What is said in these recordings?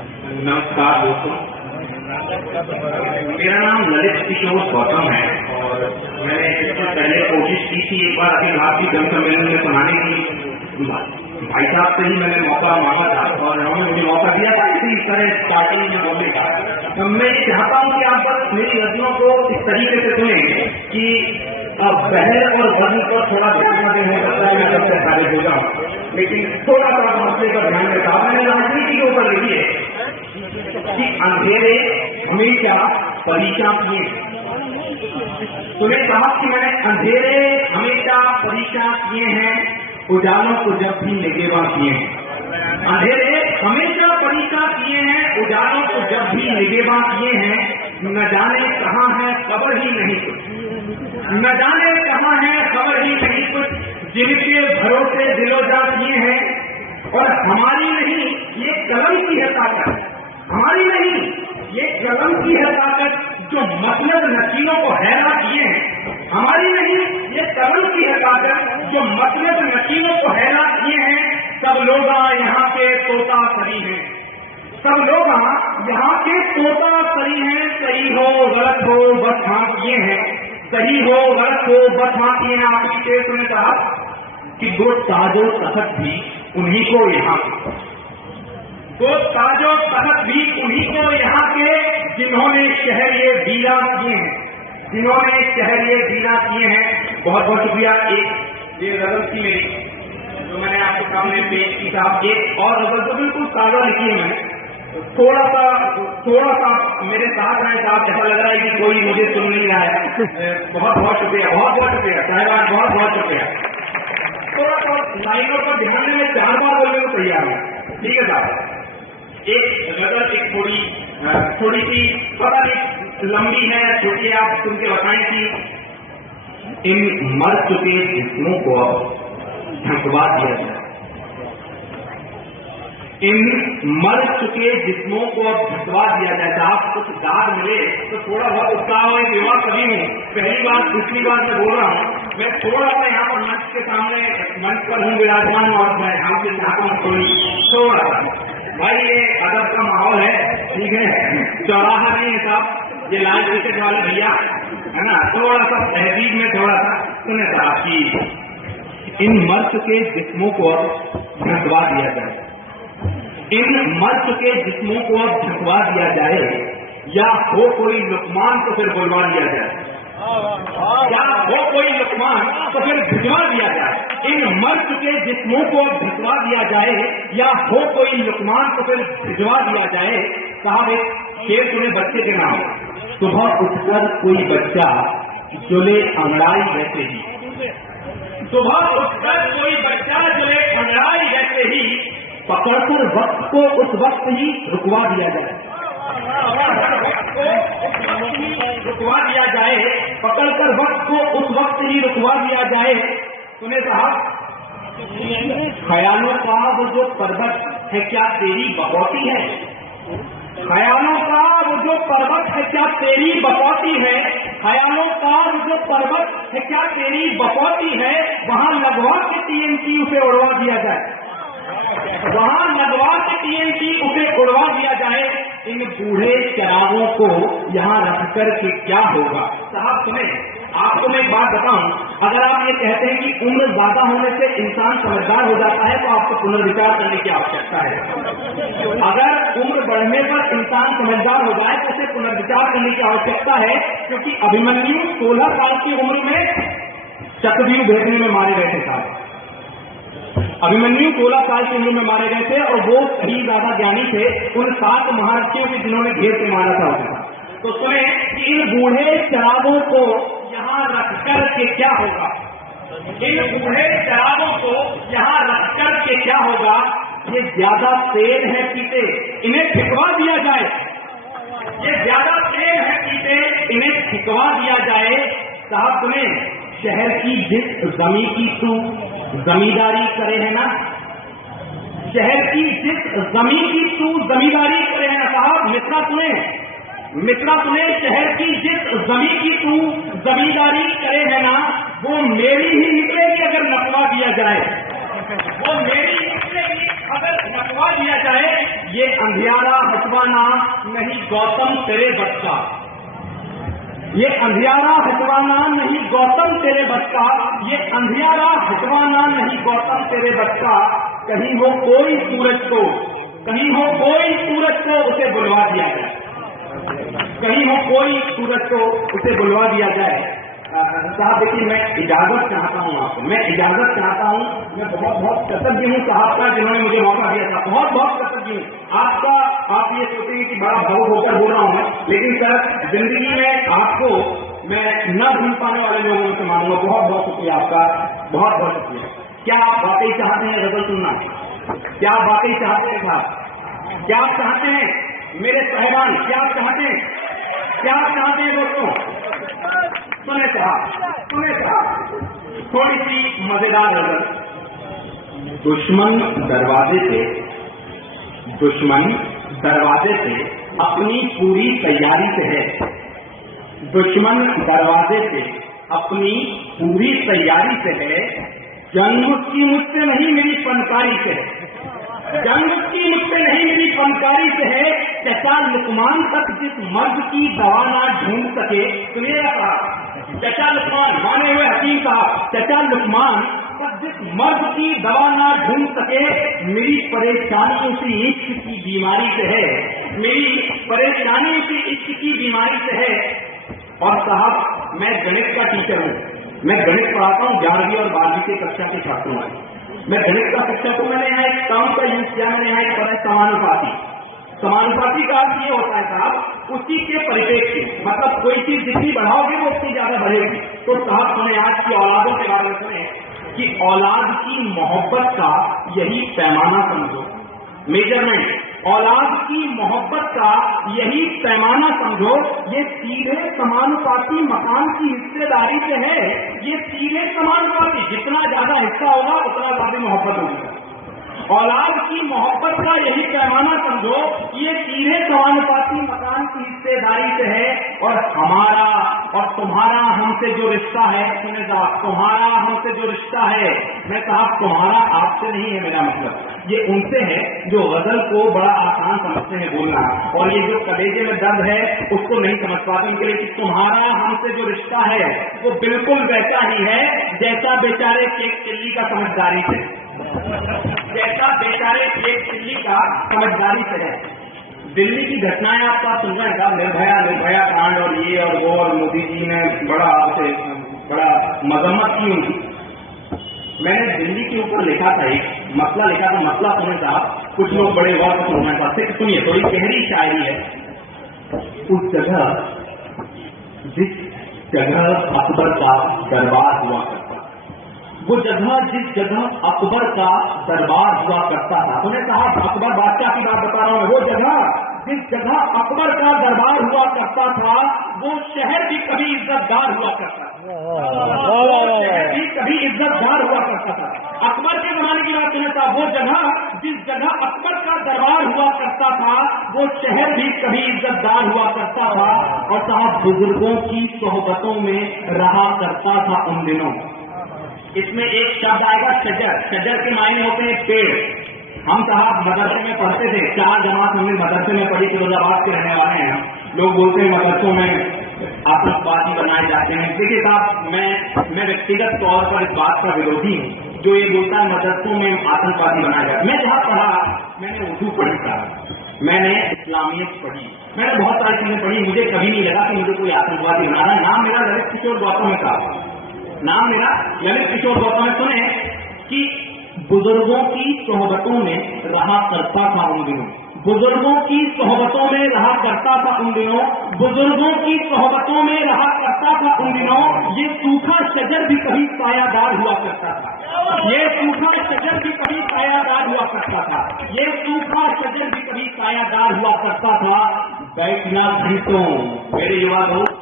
नमस्कार दोस्तों, मेरा नाम ललित किशोर गौतम है और मैंने इससे पहले कोशिश की थी एक बार अखिल भारतीय जन सम्मेलन में सुनाने की। भाई साहब से ही मैंने मौका मांगा था और उन्होंने मुझे मौका दिया था इसी तरह स्टार्टिंग में बोलने का। तो मैं चाहता हूँ कि आप बस मेरी गजलों को इस तरीके से सुने कि बहर और वजन पर थोड़ा ध्यान देना हो सकता है, मैं सबसे खारिज हो जाऊँ, लेकिन थोड़ा सा मसले का ध्यान देता हूँ। मैंने राजनीति के ऊपर लिखी है कि अंधेरे हमेशा परीक्षा किए। तूने कहा कि मैंने अंधेरे हमेशा परीक्षा किए हैं, उजालों को जब भी निगेवा किए हैं। अंधेरे हमेशा परीक्षा किए हैं, उजालों को जब भी निगेवा किए हैं। न जाने कहाँ है खबर ही नहीं कुछ, न जाने कहाँ है खबर ही नहीं कुछ, जिनके भरोसे दिलोजा किए हैं। और हमारी नहीं ये कलम की है ताकत, हमारी नहीं ये कलम की है ताकत, जो मतलब नशीलों को हैरा किए हैं। हमारी नहीं ये कलम की है ताकत, जो मतलब नशीलों को हैरा किए हैं। सब लोग यहाँ के तोता सरी हैं, सब लोग यहाँ के तोता सरी हैं। सही हो गलत हो बस हाँ किए हैं, सही हो गलत हो बस हाँ किए हैं। आपकी केस में कहा कि दो ताजो तखत भी उन्हीं को यहाँ, दो ताजो तखत भी उन्हीं को यहाँ के, जिन्होंने शहर ये वीरा किए हैं, जिन्होंने शहर ये वीरा किए हैं। बहुत बहुत शुक्रिया। एक ये गजल थी मेरी जो मैंने आपके सामने पेश की था। एक और गजल तो बिल्कुल ताजा लिखी है मैंने, थोड़ा सा मेरे साथ रहे साहब, जैसा लग रहा है कि कोई मुझे सुन नहीं रहा है। बहुत बहुत शुक्रिया, बहुत बहुत शुक्रिया साहिबान, बहुत बहुत शुक्रिया। थोड़ा सा लाइनों पर ध्यान देने में 4 बार बोलने को तैयार है, ठीक है साहब। एक गजल एक थोड़ी सी पता नहीं लंबी है छोटी है, आप सुन के बताएं कि इन मर चुके जिस्मों को ढकवा दिया जाए, इन मर चुके जिस्मों को अब ढकवा दिया जाए। साहब कुछ दाद मिले तो थोड़ा बहुत उत्साह हो। युवा कभी हूँ, पहली बार दूसरी बार मैं बोल रहा हूँ। मैं थोड़ा सा यहाँ पर मंच के सामने मंच पर हूँ विराजमान और मैं यहाँ से चाहता हूँ थोड़ा सा भाई ये अदब का माहौल है, ठीक है, चौराहा नहीं है साहब, ये लाल टिकट वाले भैया है ना, थोड़ा सा तहजीब में थोड़ा सा सुने साहब कि इन मर चुके जिस्मों को अब ढकवा दिया जाए, इन मर चुके जिस्मों को अब ढकवा दिया जाए, या हो कोई लुकमान तो फिर बुलवा दिया जाए, या हो कोई लुकमान तो फिर भिजवा दिया जाए। इन मर चुके जिस्मों को अब भिजवा दिया जाए, या हो कोई लुकमान तो फिर भिजवा दिया जाए। साहब एक शेर सुने बच्चे के नाम, सुबह उठकर कोई बच्चा जुले अंगड़ाई जैसे ही, सुबह उठकर कोई बच्चा जुले अंगड़ाई जैसे ही, पकड़कर वक्त को उस वक्त ही रुकवा दिया जाए, रुकवा दिया जाए, पकड़कर वक्त को उस वक्त ही रुकवा दिया जाए। सुने साहब, ख्यालों का वो जो पर्वत है क्या तेरी बकौती है, ख्यालों का वो जो पर्वत है क्या तेरी बकौती है, ख्यालों का वो जो पर्वत है क्या तेरी बकौती है। वहां लगवा के TNT उसे उड़वा दिया जाए, वहां लगवा के TNT उसे उड़वा दिया जाए। इन बूढ़े चरागों को यहाँ रख कर के क्या होगा। साहब सुने, आपको मैं एक बात बताऊं, अगर आप ये कहते हैं कि उम्र ज्यादा होने से इंसान समझदार हो जाता है तो आपको पुनर्विचार करने की आवश्यकता है। अगर उम्र बढ़ने पर इंसान समझदार हो जाए तो उसे पुनर्विचार करने की आवश्यकता है, क्योंकि अभिमन्यु 16 साल की उम्र में चक्रव्यूह भेदने में मारे गए थे साहब। अभिमन्यु 16 साल की उम्र में मारे गए थे और वो ही ज्यादा ज्ञानी थे उन 7 महारथियों के जिन्होंने घेर के मारा था उसे। तो सुने कि इन बूढ़े चरागों को यहाँ रख कर के क्या होगा, इन बूढ़े चरागों को यहाँ रख कर के क्या होगा। ये ज्यादा तेल है पीते, इन्हें ठिकवा दिया जाए, ये ज्यादा तेल है पीते, इन्हें ठिकवा दिया जाए। साहब सुने, शहर की जिस जमी की तू जमींदारी करे है ना, शहर की जिस जमीन की तू जमींदारी करे है ना। साहब मित्रा सुने, मित्रा सुने, शहर की जिस जमीन की तू जमींदारी करे है ना, वो मेरी ही निकलेगी अगर नपवा दिया जाए, वो मेरी ही निकलेगी अगर नकवा दिया जाए, ये अंधियारा हटवाना नहीं गौतम तेरे बस का, ये अंधियारा हटवाना नहीं गौतम तेरे बस का, ये अंधियारा हटवाना नहीं गौतम तेरे बस का। कहीं हो कोई सूरज को, कहीं हो कोई सूरज को उसे बुलवा दिया जाए, कहीं हो कोई सूरज को उसे बुलवा दिया जाए। साहब देखिए, मैं इजाजत चाहता हूँ आपको, मैं इजाजत चाहता हूँ। मैं बहुत बहुत कृतज्ञ हूँ साहब का जिन्होंने मुझे मौका दिया था, बहुत बहुत कृतज्ञ हूँ आपका। आप ये सोचेंगे कि बड़ा भावुक होकर बोल रहा हूँ मैं, लेकिन सर जिंदगी में आपको मैं न भूल पाने वाले लोगों में से मानूंगा। बहुत बहुत शुक्रिया आपका, बहुत बहुत शुक्रिया। क्या आप वाकई चाहते हैं गजल सुनना? क्या आप वाकई चाहते हैं साहब? क्या आप चाहते हैं मेरे साहिबान? क्या आप चाहते हैं? क्या आप चाहते हैं दोस्तों? सुने साहब, सुने साहब, थोड़ी सी मजेदार गजल। दुश्मन दरवाजे से, दुश्मन दरवाजे से अपनी पूरी तैयारी से है, दुश्मन दरवाजे से अपनी पूरी तैयारी से है। जंग उसकी मुझसे नहीं मेरी फनकारी से है, जंग उसकी मुझसे नहीं मेरी फनकारी से है। चचा लुकमान तक जिस मर्द की दवा ना ढूंढ सके, सुनिएगा साहब, चचा लुकमान माने हुए हकीम साहब, चचा लुकमान तक जिस मर्द की दवा ना ढूंढ सके, मेरी परेशानी उसी इश्क की बीमारी से है, मेरी परेशानी उसी इश्क की बीमारी से है। और साहब मैं गणित का टीचर हूँ, मैं गणित पढ़ाता हूँ 11वीं और 12वीं की कक्षा के छात्रों में। मैं गणित का शिक्षक हूँ। मैंने यहाँ एक टर्म का यूज किया, मैंने यहाँ एक पढ़ा समानुपाती। समानुपाती का अर्थ ये होता है साहब उसी के परिप्रेक्ष्य, मतलब कोई चीज जितनी बढ़ाओगे वो उतनी ज्यादा बढ़ेगी। तो साहब सुने आज की औलादों के बारे में सुने कि औलाद की मोहब्बत का यही पैमाना समझो, मेजरमेंट, औलाद की मोहब्बत का यही पैमाना समझो। ये सीधे समानुपाती मकान की हिस्सेदारी से है, ये सीधे समानुपाती, जितना ज्यादा हिस्सा होगा उतना ज्यादा मोहब्बत होगी। औलाद की मोहब्बत का यही पैमाना समझो, ये सीधे समानुपाती मकान की हिस्सेदारी से है। और हमारा और तुम्हारा हमसे जो रिश्ता है, सुने साहब, तुम्हारा हमसे जो रिश्ता है, मैं साहब तुम्हारा आपसे नहीं है मेरा मतलब, ये उनसे है जो गजल को बड़ा आसान समझते हैं बोलना, और ये जो कलेजे में दर्द है उसको नहीं समझ पाते। उनके लिए कि तुम्हारा हमसे जो रिश्ता है वो बिल्कुल वैसा ही है जैसा बेचारे केक चिल्ली का समझदारी से, जैसा बेचारे केक चिल्ली का समझदारी से है। दिल्ली की घटनाएं आपका सुन रहे हैं, निर्भया कांड और ये और वो, और मोदी जी ने बड़ा मजम्मत की उनकी। मैंने दिल्ली के ऊपर लिखा था, एक मसला लिखा था, मसला सुने साहब, कुछ लोग बड़े गौर से सुनना चाहते हैं, सुनिए, थोड़ी गहरी शायरी है। उस जगह जिस जगह अकबर का दरबार हुआ करता, वो जगह जिस जगह अकबर का दरबार हुआ करता था, सुने साहब, अकबर बादशाह की बात बता रहा हूँ, वो जगह जिस जगह अकबर का दरबार हुआ करता था, वो शहर भी कभी इज्जतदार हुआ करता था, वो शहर भी कभी इज्जतदार हुआ करता था। अकबर के जमाने की बात सुने साहब, वो जगह जिस जगह अकबर का दरबार हुआ करता था, वो शहर भी कभी इज्जतदार हुआ करता था। और साहब बुजुर्गों की सोहबतों में रहा करता था उन दिनों। इसमें एक शब्द आएगा शजर, शजर के मायने होते हैं पेड़। हम साहब मदरसे में पढ़ते थे, 4 जमात हमने मदरसे में पढ़ी, फिरोजाबाद के रहने वाले हैं। लोग बोलते हैं मदरसों में आतंकवादी बनाए जाते हैं। देखिए साहब, मैं व्यक्तिगत तौर पर इस बात का विरोधी हूँ जो ये बोलता है मदरसों में आतंकवादी बनाए जाते। मैं जहाँ पढ़ा, मैंने उर्दू पढ़ी था, मैंने इस्लामियत पढ़ी, मैंने बहुत सारी चीजें पढ़ी, मुझे कभी नहीं लगा कि मुझे कोई आतंकवादी बना रहा है। नाम मेरा ललित किशोर गौतम था, नाम मेरा ललित किशोर गौतम। सुने कि बुजुर्गों की सोहबतों में रहा करता था उन दिनों, बुजुर्गों की सोहबतों में रहा करता था उन दिनों, बुजुर्गों की सोहबतों में रहा करता था उन दिनों। ये सूखा शजर भी कभी सायादार हुआ करता था, ये सूखा शजर भी कभी सायादार हुआ करता था, ये सूखा शजर भी कभी सायादार हुआ करता था। बैठना घंटों, मेरे युवा दोस्त,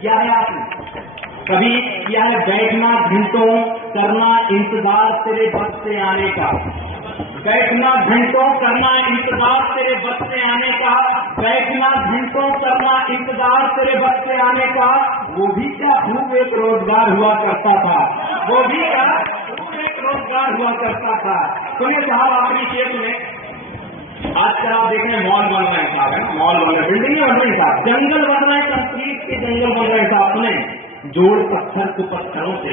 क्या है आपने कभी किया है बैठना घंटों, करना इंतजार तेरे बस से आने का, बैठना घंटों करना इंतजार तेरे बस से आने का, बैठना घंटों करना इंतजार तेरे बस से आने का। वो भी क्या खूब एक रोजगार हुआ करता था, वो भी क्या खूब एक रोजगार हुआ करता था। सुनिए साहब, आखिरी शेर सुने। आजकल आप देख रहे हैं मॉल बन रहे हैं साहब, है ना, मॉल बन रहे, बिल्डिंग बन रही साहब, जंगल बन रहे हैं, कंक्रीट के जंगल बन रहे हैं साहब। सुने, जोड़ पत्थर को पत्थरों से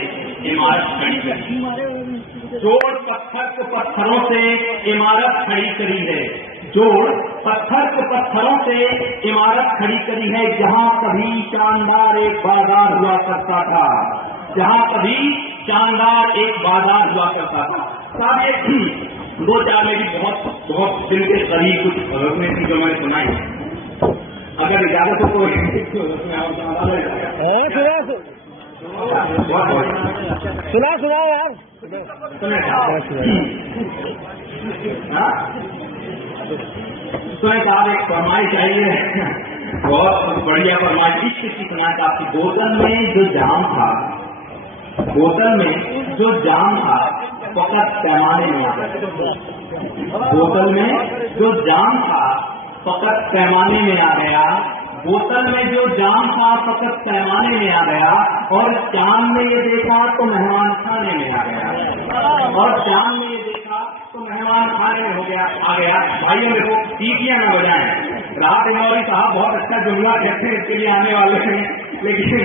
इमारत खड़ी करी, जोड़ पत्थर को पत्थरों से इमारत खड़ी करी है, जोड़ पत्थर को पत्थरों से इमारत खड़ी करी है। जहाँ कभी शानदार एक बाजार हुआ करता था, जहाँ कभी शानदार एक बाजार हुआ करता था। साहब ये दो चार मेरी बहुत बहुत दिल के करीब कुछ रखने की जो मैंने सुनाई, अगर इजाजत हो तो सुना यार, सुने साहब, एक फरमाइश चाहिए, बहुत बढ़िया फरमाइश। इश्क की सुनाई आपकी। बोतल में जो जाम था, बोतल में जो जाम था फकत पैमाने में आ गया, बोतल में जो जाम था फकत पैमाने में आ गया, बोतल में जो जाम था फकत पैमाने में आ गया, और चांद ने ये देखा तो मेहमान खाने में आ गया, और चांद ने ये देखा तो मेहमान खाने में आ गया। भाइयों देखो, सीटियां न बजाएं। राहत इंदौरी साहब बहुत अच्छा जुमला कहते हैं, इसके लिए आने वाले हैं, लेकिन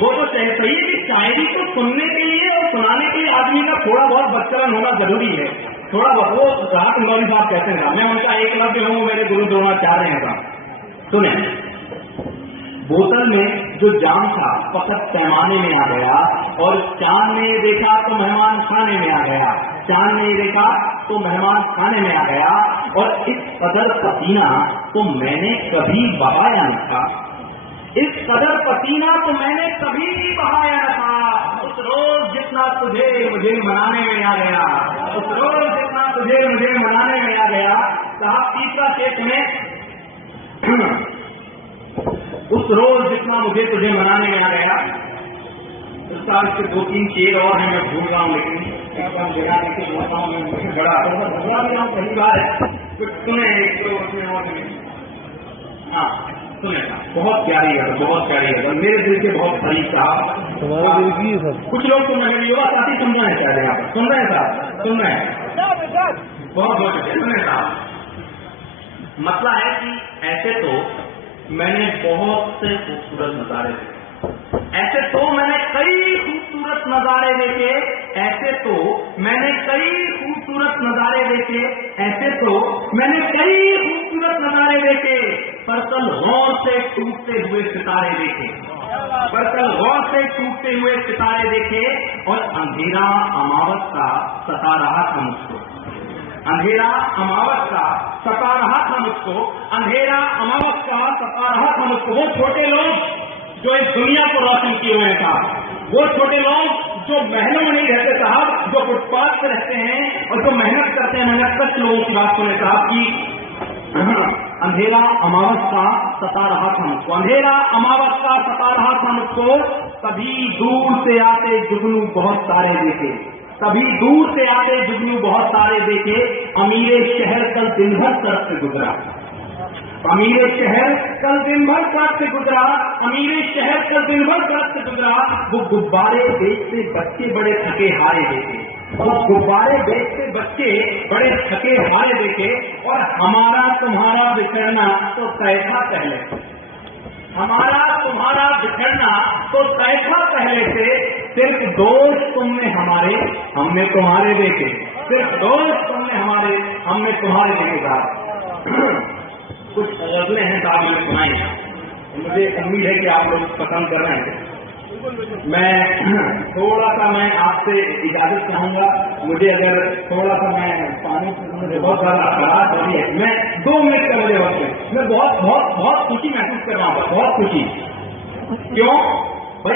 वो तो सही है कि शायरी को सुनने के लिए और सुनाने के लिए आदमी का थोड़ा बहुत बच्चन होना जरूरी है, थोड़ा बहुत। वो राहत इंदौरी साहब कहते हैं, मैं उनका एकलव्य हूँ, मेरे गुरु द्रोणाचार्य हैं साहब। सुने, बोतल में जो जाम था फकत पैमाने में आ गया, और चांद ने देखा तो मेहमान खाने में आ गया, चांद ने देखा तो मेहमान खाने में आ गया, और इस कदर पसीना तो मैंने कभी बहाया न था, इस कदर पसीना तो मैंने कभी बहाया न था। उस रोज जितना तुझे मुझे मनाने में आ गया, उस रोज जितना तुझे मुझे मनाने में आ गया। साहब तीसरा शेर में, उस रोज जितना मुझे तुझे मनाने में आ गया। इस साल के दो तीन शेर और हैं, मैं भूल रहा हूँ, लेकिन बड़ा पहली बार है। सुने हाँ, सुने, बहुत प्यारी है, बहुत प्यारी है, मेरे दिल के बहुत करीब साहब। कुछ लोग तो मैं युवा साथी सुन रहे हैं, शायद यहाँ पर सुन रहे हैं साहब, सुन रहे हैं, बहुत बहुत सुने साहब। मतलब है कि ऐसे तो मैंने बहुत से खूबसूरत नजारे देखे, ऐसे तो मैंने कई खूबसूरत नजारे देखे, ऐसे तो मैंने कई खूबसूरत नजारे देखे, ऐसे तो मैंने कई खूबसूरत नजारे देखे, पर कल गौर से टूटते हुए सितारे देखे, पर कल गौर से टूटते हुए सितारे देखे, और अंधेरा अमावस का सता रहा था मुझको, अंधेरा अमावस का सता रहा था मुझको, अंधेरा अमावस का सता रहा था मुझको। वो छोटे लोग जो इस दुनिया को रोशन किए हुए था, वो छोटे लोग जो महलों में नहीं रहते साहब, जो फुटपाथ पे रहते हैं और जो मेहनत करते हैं, मेहनत करते लोगों की बात सुने साहब की। अंधेरा अमावस का सता रहा था मुझको, अंधेरा अमावस का सता रहा था मुझको, तभी दूर से आते जुगनू बहुत सारे देखे, तभी दूर से आते जुगनू बहुत सारे देखे, अमीरे शहर कल दिन भर सड़क से गुजरा, अमीरे शहर कल दिन भर सड़क से गुजरा, अमीरे शहर कल दिन भर सड़क से गुजरा। वो गुब्बारे बेचते बच्चे बड़े थके हारे देखे, वो गुब्बारे बेचते बच्चे बड़े थके हारे देखे, और हमारा तुम्हारा बिछड़ना तो तय था पहले, हमारा तुम्हारा बिछड़ना तो तय था पहले से, सिर्फ दोस्त तुमने हमारे हमने तुम्हारे देखे, सिर्फ दोस्त तुमने हमारे हमने तुम्हारे देखे। साहब कुछ गजलें हैं साहब, मैंने सुनाई, मुझे उम्मीद है कि आप लोग पसंद कर रहे हैं। मैं थोड़ा सा मैं आपसे इजाजत चाहूंगा, मुझे अगर थोड़ा सा मैं पानी मुझे बहुत ज्यादा खराब हो रही है, मैं 2 मिनट का मुझे वक्त है, मैं बहुत बहुत बहुत खुशी महसूस कर रहा हूँ, बहुत खुशी। क्यों?